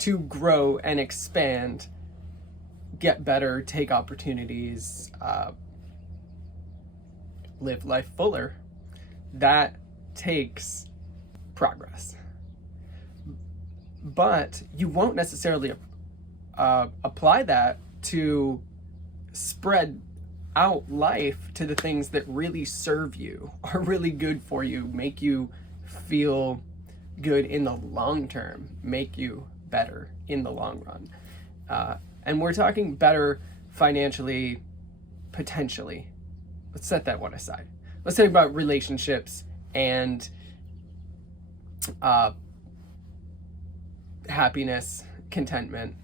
to grow and expand, get better, take opportunities, live life fuller, that takes progress. But you won't necessarily apply that to spread out life to the things that really serve you, are really good for you, make you feel good in the long term, make you better in the long run. And we're talking better financially, potentially. Let's set that one aside. Let's talk about relationships and happiness, contentment,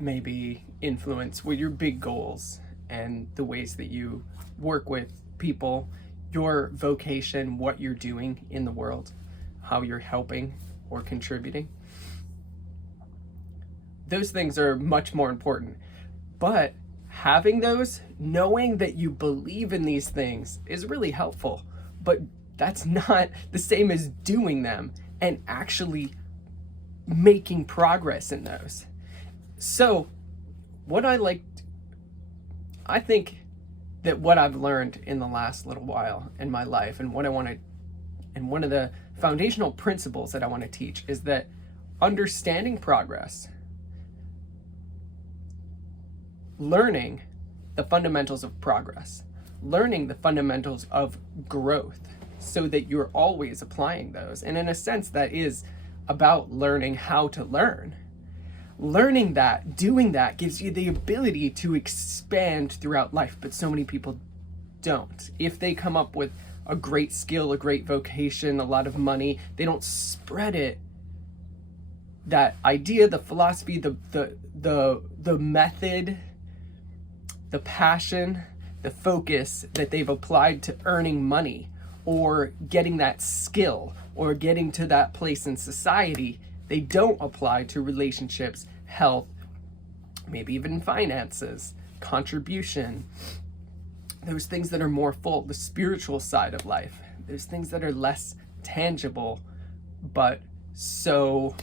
maybe influence with your big goals and the ways that you work with people, your vocation, what you're doing in the world, how you're helping or contributing. Those things are much more important. But having those, knowing that you believe in these things is really helpful. But that's not the same as doing them and actually making progress in those. So I think that what I've learned in the last little while in my life, and what I want to, and one of the foundational principles that I want to teach, is that understanding progress, learning the fundamentals of progress, learning the fundamentals of growth, so that you're always applying those. And in a sense, that is about learning how to learn. Learning that, doing that, gives you the ability to expand throughout life, but so many people don't. If they come up with a great skill, a great vocation, a lot of money, they don't spread it. That idea, the philosophy, the method, the passion, the focus that they've applied to earning money or getting that skill or getting to that place in society, they don't apply to relationships, health, maybe even finances, contribution, those things that are more full, the spiritual side of life, those things that are less tangible, but so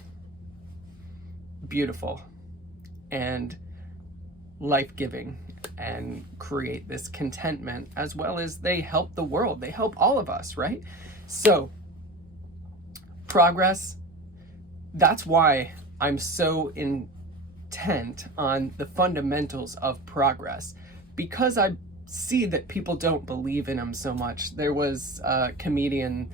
beautiful and life-giving, and create this contentment, as well as they help the world. They help all of us, right? So progress, that's why I'm so intent on the fundamentals of progress, because I see that people don't believe in them so much. There was a comedian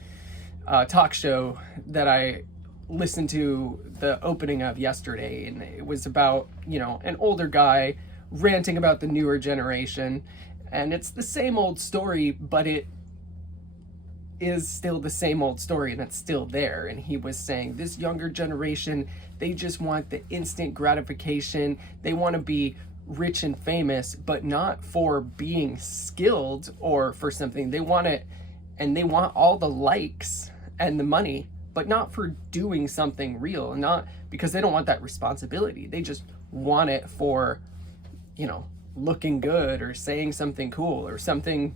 talk show that I listened to the opening of yesterday, and it was about, an older guy ranting about the newer generation, and it's the same old story, but it is still the same old story, and it's still there. And he was saying this younger generation, they just want the instant gratification. They want to be rich and famous, but not for being skilled or for something. They want it, and they want all the likes and the money, but not for doing something real, not because they don't want that responsibility. They just want it for, looking good or saying something cool or something,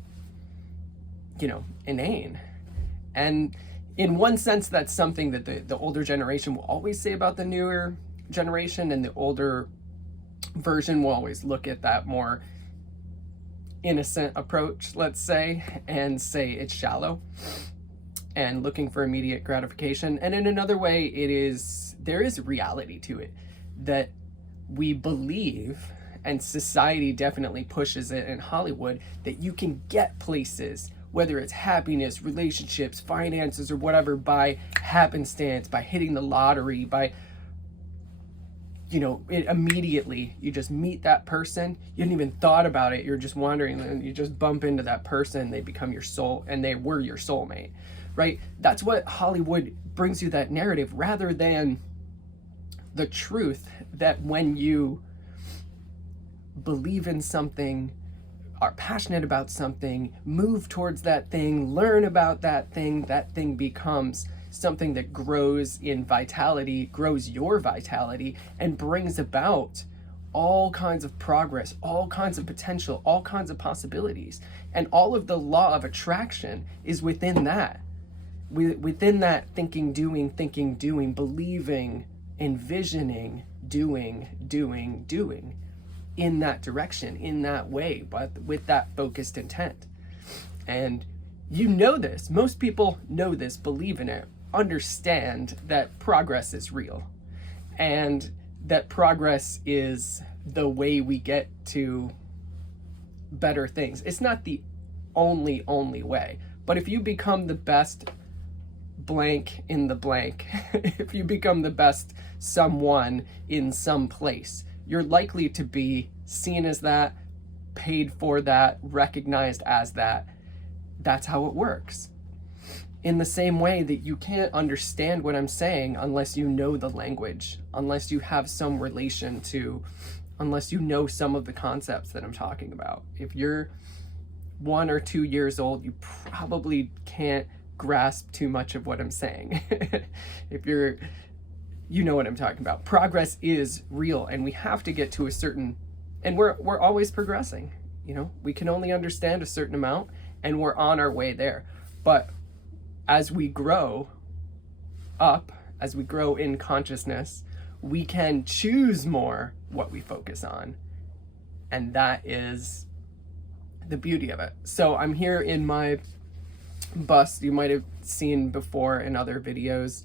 inane. And in one sense, that's something that the older generation will always say about the newer generation, and the older version will always look at that more innocent approach, let's say, and say it's shallow and looking for immediate gratification. And in another way, there is reality to it that we believe, and society definitely pushes it in Hollywood, that you can get places, whether it's happiness, relationships, finances, or whatever, by happenstance, by hitting the lottery, by, it immediately. You just meet that person, you hadn't even thought about it, you're just wandering, and you just bump into that person, they become your soul, and they were your soulmate, right? That's what Hollywood brings you, that narrative, rather than the truth that when you believe in something, are passionate about something, move towards that thing, learn about that thing becomes something that grows in vitality, grows your vitality, and brings about all kinds of progress, all kinds of potential, all kinds of possibilities. And all of the law of attraction is within that. within that thinking, doing, believing, envisioning, doing in that direction, in that way, but with that focused intent. And you know this. Most people know this, believe in it, understand that progress is real, and that progress is the way we get to better things. It's not the only way, but if you become the best blank in the blank, if you become the best someone in some place, you're likely to be seen as that, paid for that, recognized as that. That's how it works. In the same way that you can't understand what I'm saying unless you know the language, unless you have some relation to, unless you know some of the concepts that I'm talking about. If you're 1 or 2 years old, you probably can't grasp too much of what I'm saying. If you know what I'm talking about. Progress is real, and we have to get to a certain, and we're always progressing. You know, we can only understand a certain amount, and we're on our way there. But as we grow up, as we grow in consciousness, we can choose more what we focus on. And that is the beauty of it. So I'm here in my bus. You might have seen before in other videos.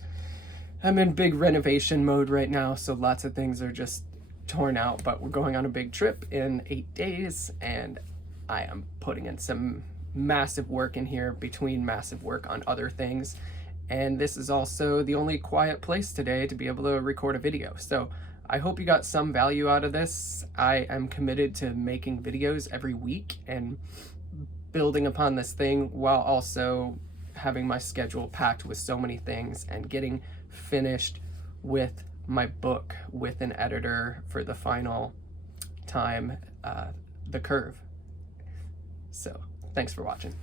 I'm in big renovation mode right now, so lots of things are just torn out, but we're going on a big trip in 8 days, and I am putting in some massive work in here between massive work on other things. And this is also the only quiet place today to be able to record a video. So I hope you got some value out of this. I am committed to making videos every week and building upon this thing while also having my schedule packed with so many things and getting finished with my book with an editor for the final time, The Curve. So thanks for watching.